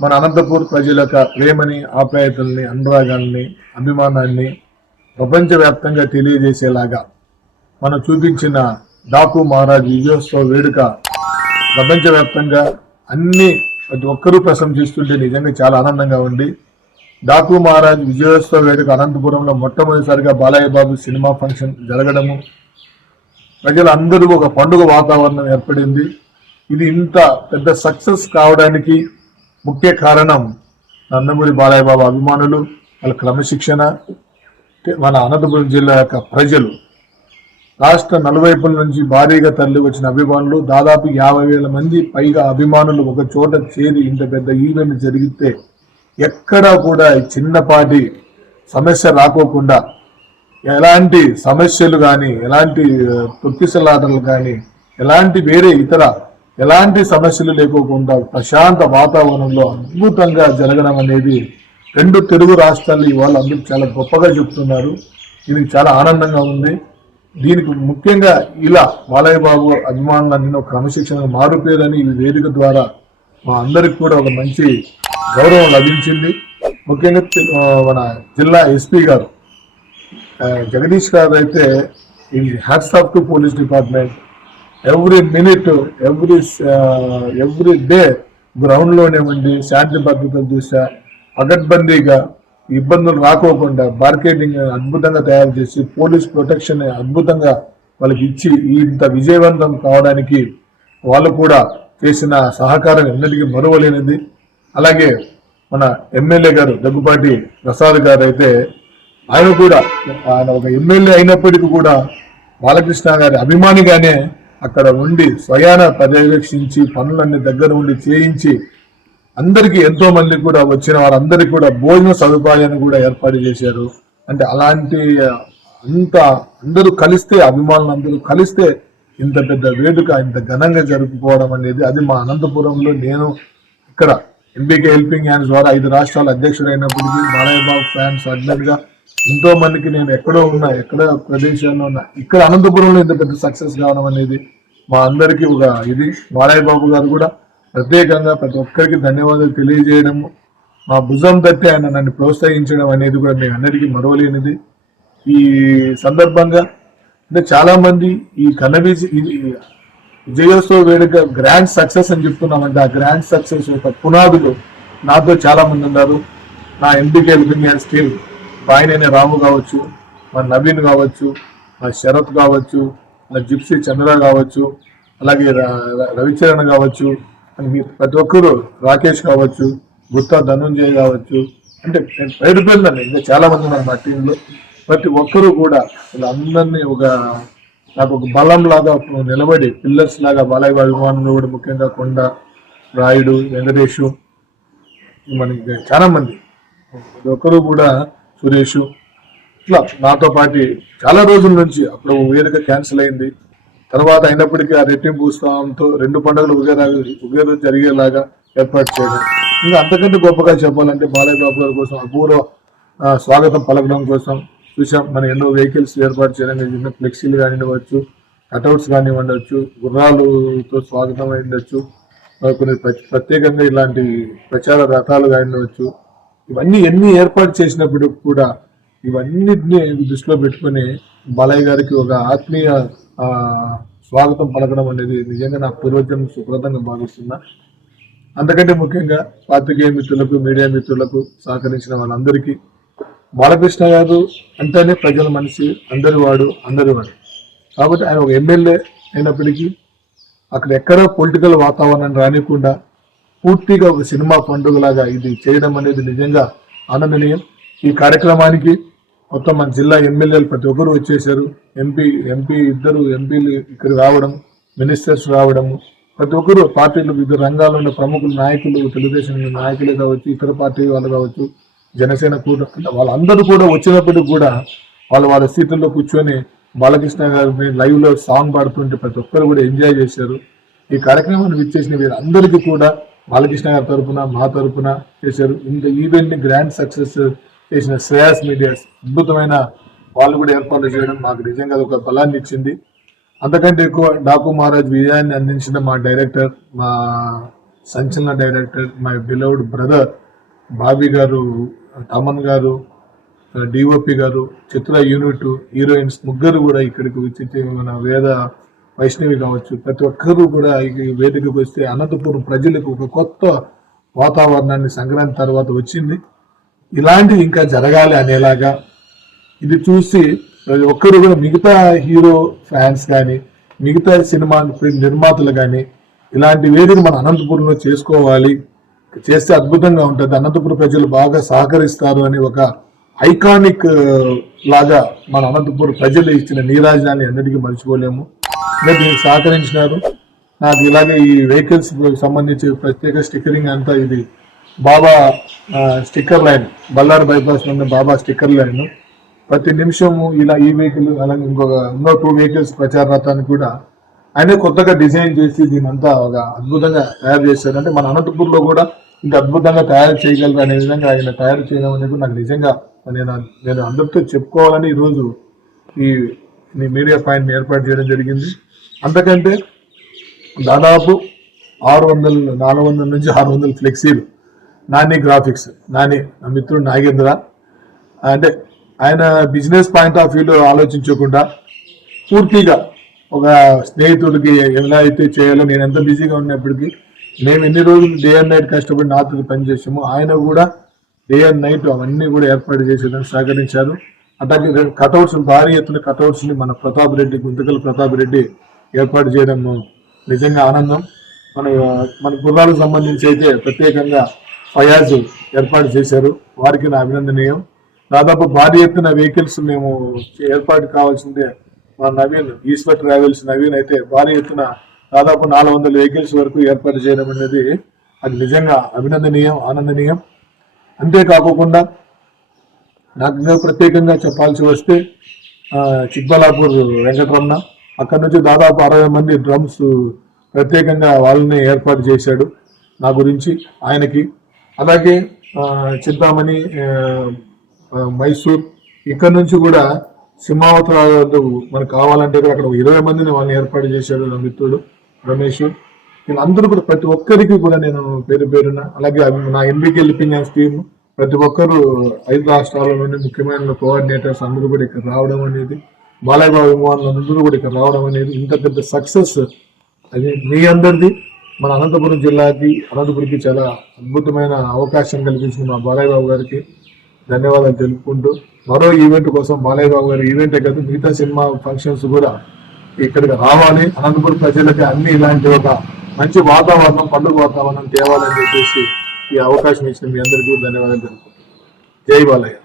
మన అనంతపూర్ ప్రజల యొక్క ప్రేమని ఆప్యాయతల్ని అనురాగాల్ని అభిమానాన్ని ప్రపంచవ్యాప్తంగా తెలియజేసేలాగా మనం చూపించిన డాకు మహారాజ్ విజయోత్సవ వేడుక ప్రపంచవ్యాప్తంగా అన్ని ప్రతి ఒక్కరూ ప్రశంసిస్తుంటే నిజంగా చాలా ఆనందంగా ఉంది. డాకు మహారాజ్ విజయోత్సవ వేడుక అనంతపురంలో మొట్టమొదటిసారిగా బాలయ్య బాబు సినిమా ఫంక్షన్ జరగడము. ప్రజలందరూ ఒక పండుగ వాతావరణం ఏర్పడింది. ఇది ఇంత పెద్ద సక్సెస్ కావడానికి ముఖ్య కారణం నందమూరి బాలయ్య బాబు అభిమానులు వాళ్ళ క్రమశిక్షణ మన అనంతపురం జిల్లా యొక్క ప్రజలు. రాష్ట్ర నలువైపుల నుంచి భారీగా తరలి వచ్చిన అభిమానులు దాదాపు యాభై వేల మంది పైగా అభిమానులు ఒక చోట చేరి ఇంత పెద్ద ఈవెంట్ జరిగితే ఎక్కడా కూడా చిన్నపాటి సమస్య రాకోకుండా ఎలాంటి సమస్యలు కానీ ఎలాంటి తొక్కిసలాటలు కానీ ఎలాంటి వేరే ఇతర ఎలాంటి సమస్యలు లేకోకుండా ప్రశాంత వాతావరణంలో అద్భుతంగా జరగడం అనేది రెండు తెలుగు రాష్ట్రాలు ఇవాళ అందరూ చాలా గొప్పగా చెప్తున్నారు. దీనికి చాలా ఆనందంగా ఉంది. దీనికి ముఖ్యంగా ఇలా బాలయ్య బాబు అభిమానులన్నీ ఒక క్రమశిక్షణ మారుపేరని ఈ వేదిక ద్వారా మా అందరికి కూడా ఒక మంచి గౌరవం లభించింది. ముఖ్యంగా మన జిల్లా ఎస్పీ గారు జగదీష్ గారు అయితే ఈ hats off to police department every minute every every day గ్రౌండ్లోనే ఉండి శాంతి భద్రతలు చూసా పగడ్బందీగా ఇబ్బందులు రాకోకుండా మార్కెటింగ్ అద్భుతంగా తయారు చేసి పోలీస్ ప్రొటెక్షన్ అద్భుతంగా వాళ్ళకి ఇచ్చి ఇంత విజయవంతం కావడానికి వాళ్ళు కూడా చేసిన సహకారం ఎన్నటికీ మరువలేనిది. అలాగే మన ఎమ్మెల్యే గారు దగ్గుపాటి ప్రసాద్ గారు అయితే ఆయన కూడా ఆయన ఒక ఎమ్మెల్యే అయినప్పటికీ కూడా బాలకృష్ణ గారి అభిమానిగానే అక్కడ ఉండి స్వయాన పర్యవేక్షించి పనులన్నీ దగ్గర ఉండి చేయించి అందరికీ ఎంతో మంది కూడా వచ్చిన వారందరికీ కూడా భోజన సదుపాయాన్ని కూడా ఏర్పాటు చేశారు. అంటే అలాంటి అంత అందరూ కలిస్తే అభిమానులు అందరూ కలిస్తే ఇంత పెద్ద వేడుక ఇంత ఘనంగా జరుపుకోవడం అనేది అది మా అనంతపురంలో నేను ఇక్కడ ఎంపీకే హెల్పింగ్ హ్యాండ్స్ ద్వారా ఐదు రాష్ట్రాల అధ్యక్షుడైనప్పటికీ బాలయ్య బాబు ఫ్యాన్స్ అడ్డంగా ఎంతో మందికి నేను ఎక్కడో ఉన్నా ఎక్కడ ప్రదేశాల్లో ఉన్నా ఇక్కడ అనంతపురంలో ఇంత పెద్ద సక్సెస్ కావడం అనేది మా అందరికీ ఒక ఇది. బాలయ్య బాబు గారు కూడా ప్రత్యేకంగా ప్రతి ఒక్కరికి ధన్యవాదాలు తెలియజేయడము మా భుజం తట్టి ఆయన నన్ను ప్రోత్సహించడం అనేది కూడా మేము అందరికీ మరవలేనిది. ఈ సందర్భంగా అంటే చాలామంది ఈ ఘన ఇది విజయోత్సవ వేడుక గ్రాండ్ సక్సెస్ అని చెప్తున్నామంటే ఆ గ్రాండ్ సక్సెస్ యొక్క పునాదులు నాతో చాలామంది ఉన్నారు. నా ఎంపీకే హెల్పింగ్ హ్యాండ్స్ టీమ్ రాము కావచ్చు మా నవీన్ కావచ్చు మా శరత్ కావచ్చు మా జిప్సీ చంద్ర కావచ్చు అలాగే రవిచరణ్ కావచ్చు ప్రతి ఒక్కరు రాకేష్ కావచ్చు గుత్తా ధనుంజయ్ కావచ్చు అంటే నేను బయట పెళ్ళాను ఇంకా చాలా మంది ఉన్నారు మా టీంలో ప్రతి ఒక్కరూ కూడా వీళ్ళందరినీ ఒక నాకు ఒక బలం లాగా నిలబడి పిల్లర్స్ లాగా బాలయ్య అభిమానులు కూడా ముఖ్యంగా కొండ రాయుడు వెంకటేషు మనకి చాలా మంది. ప్రతి ఒక్కరు కూడా సురేష్. ఇట్లా నాతో పాటు చాలా రోజుల నుంచి అప్పుడు వేదిక క్యాన్సిల్ అయింది. తర్వాత అయినప్పటికీ ఆ రెట్టింపు ఉత్సాహంతో రెండు పండుగలు ఒకే ఉగే ఒకే రోజు జరిగేలాగా ఏర్పాటు చేయడం. ఇంకా అంతకంటే గొప్పగా చెప్పాలంటే బాలయ్య బాబు గారి కోసం అపూర్వ స్వాగతం పలకడం కోసం చూసాం మన ఎన్నో వెహికల్స్ ఏర్పాటు చేయడం జరిగింది. ఫ్లెక్సీలు కానివ్వచ్చు కటౌట్స్ కానివ్వండొచ్చు గుర్రాలతో స్వాగతం అయ్యిండొచ్చు కొన్ని ప్రత్యేకంగా ఇలాంటి ప్రచార రథాలు కానివ్వచ్చు ఇవన్నీ ఎన్ని ఏర్పాటు చేసినప్పుడు కూడా ఇవన్నిటిని దృష్టిలో పెట్టుకొని బాలయ్య గారికి ఒక ఆత్మీయ స్వాగతం పలకడం అనేది నిజంగా నా పూర్వజన్మ సుప్రదంగా భావిస్తున్నా. అంతకంటే ముఖ్యంగా పాత్రికేయ మిత్రులకు మీడియా మిత్రులకు సహకరించిన వాళ్ళందరికీ బాలకృష్ణ గారు అంటేనే ప్రజల మనిషి అందరి వాడు అందరి వాడు. కాబట్టి ఆయన ఒక ఎమ్మెల్యే అయినప్పటికీ అక్కడ ఎక్కడ పొలిటికల్ వాతావరణం రానికుండా పూర్తిగా ఒక సినిమా పండుగలాగా ఇది చేయడం అనేది నిజంగా ఆనందనీయం. ఈ కార్యక్రమానికి మొత్తం మన జిల్లా ఎమ్మెల్యేలు ప్రతి ఒక్కరు వచ్చేసారు ఎంపీ ఎంపీ ఇద్దరు ఎంపీలు ఇక్కడ రావడం మినిస్టర్స్ రావడము ప్రతి ఒక్కరు పార్టీలు వివిధ రంగాల్లో ఉన్న ప్రముఖులు నాయకులు తెలుగుదేశం నాయకులు కావచ్చు ఇతర పార్టీ వాళ్ళు కావచ్చు జనసేన కూడా వాళ్ళందరూ కూడా వచ్చినప్పటికి కూడా వాళ్ళు వాళ్ళ సీట్లలో కూర్చొని బాలకృష్ణ గారిని లైవ్లో సాంగ్ పాడుతుంటే ప్రతి ఒక్కరు కూడా ఎంజాయ్ చేశారు. ఈ కార్యక్రమాన్ని విచ్చేసిన వీరందరికీ కూడా బాలకృష్ణ గారి తరపున మా తరపున చేశారు. ఇంత ఈవెంట్ని గ్రాండ్ సక్సెస్ చేసిన శ్రేయాస్ మీడియాస్ అద్భుతమైన వాళ్ళు కూడా ఏర్పాటు చేయడం మాకు నిజంగా అది ఒక బలాన్ని ఇచ్చింది. అంతకంటే ఎక్కువ డాకు మహారాజ్ విజయాన్ని అందించిన మా డైరెక్టర్ మా సంచలన director my beloved brother Bobby garu Thaman garu DOP గారు చిత్ర యూనిట్ హీరోయిన్స్ ముగ్గురు కూడా ఇక్కడికి వచ్చి మన వేద వైష్ణవి కావచ్చు ప్రతి ఒక్కరూ కూడా ఈ వేదికకు వస్తే అనంతపురం ప్రజలకు ఒక కొత్త వాతావరణాన్ని సంక్రాంతి తర్వాత వచ్చింది. ఇలాంటివి ఇంకా జరగాలి అనేలాగా ఇది చూసి ప్రతి ఒక్కరు కూడా మిగతా హీరో ఫ్యాన్స్ కానీ మిగతా సినిమా నిర్మాతలు కానీ ఇలాంటి వేదిక మన అనంతపురంలో చేసుకోవాలి. చేస్తే అద్భుతంగా ఉంటుంది. అనంతపురం ప్రజలు బాగా సహకరిస్తారు అని ఒక ఐకానిక్ లాగా మన అనంతపురం ప్రజలు ఇచ్చిన నీరాజనాన్ని అన్నిటికీ మర్చిపోలేము. మీరు దీనికి సహకరించినారు. నాకు ఇలాగే ఈ వెహికల్స్ సంబంధించి ప్రత్యేక స్టిక్కరింగ్ అంతా ఇది Baba sticker line Ballari bypass ఉన్న బాబా స్టిక్కర్ లైన్ ప్రతి నిమిషము ఇలా ఈ వెహికల్ అలాగే ఇంకొక ఇంకో టూ వెహికల్స్ ప్రచార రథానికి కూడా ఆయన కొత్తగా డిజైన్ చేసి దీని అంతా ఒక అద్భుతంగా తయారు చేశారు. అంటే మన అనంతపూర్లో కూడా ఇంత అద్భుతంగా తయారు చేయగలరు అనే విధంగా ఆయన తయారు చేయడం అనేది నాకు నిజంగా నేను నేను అందరితో చెప్పుకోవాలని ఈరోజు ఈ మీడియా పాయింట్ని ఏర్పాటు చేయడం జరిగింది. అంతకంటే దాదాపు ఆరు వందల నాలుగు వందల నుంచి ఆరు వందల ఫ్లెక్సీలు నాని గ్రాఫిక్స్ నాని నా మిత్రుడు నాగేంద్ర. అంటే ఆయన బిజినెస్ పాయింట్ ఆఫ్ వ్యూలో ఆలోచించకుండా పూర్తిగా ఒక స్నేహితుడికి ఎలా అయితే చేయాలో నేను ఎంత బిజీగా ఉన్నప్పటికీ మేము ఎన్ని రోజులు డే అండ్ నైట్ కష్టపడి నాతో పనిచేసాము ఆయన కూడా డే అండ్ నైట్ అవన్నీ కూడా ఏర్పాటు చేసేదానికి సహకరించారు. అట్లాగే కటౌట్స్ భారీ ఎత్తున కటౌట్స్ని మన ప్రతాప్ రెడ్డి గుంతకల్ ప్రతాప్ రెడ్డి ఏర్పాటు చేయడం నిజంగా ఆనందం. మన మన గుర్రాలకు సంబంధించి అయితే ప్రత్యేకంగా ఫయాజ్ ఏర్పాటు చేశారు. వారికి నా అభినందనీయం. దాదాపు భారీ ఎత్తున వెహికల్స్ మేము ఏర్పాటు కావాల్సిందే మా నవీన్ ఈశ్వర్ ట్రావెల్స్ నవీన్ అయితే భారీ ఎత్తున దాదాపు నాలుగు వందల వెహికల్స్ వరకు ఏర్పాటు చేయడం అనేది అది నిజంగా అభినందనీయం ఆనందనీయం. అంతేకాకుండా నాకు ప్రత్యేకంగా చెప్పాల్సి వస్తే చిక్బలాపూర్ వెంకటరమణ అక్కడ నుంచి దాదాపు అరవై మంది డ్రమ్స్ ప్రత్యేకంగా వాళ్ళని ఏర్పాటు చేశాడు నా గురించి ఆయనకి. అలాగే చింతామణి మైసూర్ ఇక్కడ నుంచి కూడా సింహావతారాలు మనకు కావాలంటే కూడా అక్కడ ఇరవై మందిని వాళ్ళని ఏర్పాటు చేశాడు నా మిత్రుడు రమేష్. వీళ్ళందరూ కూడా ప్రతి ఒక్కరికి కూడా నేను పేరు పేరున అలాగే నా ఎన్బికే లిపింగ్ టీమ్ ప్రతి ఒక్కరు ఐదు రాష్ట్రాల నుండి ముఖ్యమైన కోఆర్డినేటర్స్ అందరూ కూడా ఇక్కడ రావడం అనేది బాలయ్యబాబు అందరూ కూడా ఇక్కడ రావడం అనేది ఇంత పెద్ద సక్సెస్ అది మీ అందరిది. మన అనంతపురం జిల్లాకి అనంతపురికి చాలా అద్భుతమైన అవకాశం కల్పించిన మా బాలయ్య బాబు గారికి ధన్యవాదాలు తెలుపుకుంటూ మరో ఈవెంట్ కోసం బాలయ్య బాబు గారి ఈవెంటే కాదు మిగతా సినిమా ఫంక్షన్స్ కూడా ఇక్కడికి రావాలి. అనంతపురం ప్రజలకి అన్ని ఇలాంటి ఒక మంచి వాతావరణం పండుగ వాతావరణం తేవాలని చెప్పేసి ఈ అవకాశం ఇచ్చిన మీ అందరికీ ధన్యవాదాలు తెలుపుకుంటున్నాను. జై బాలయ్య.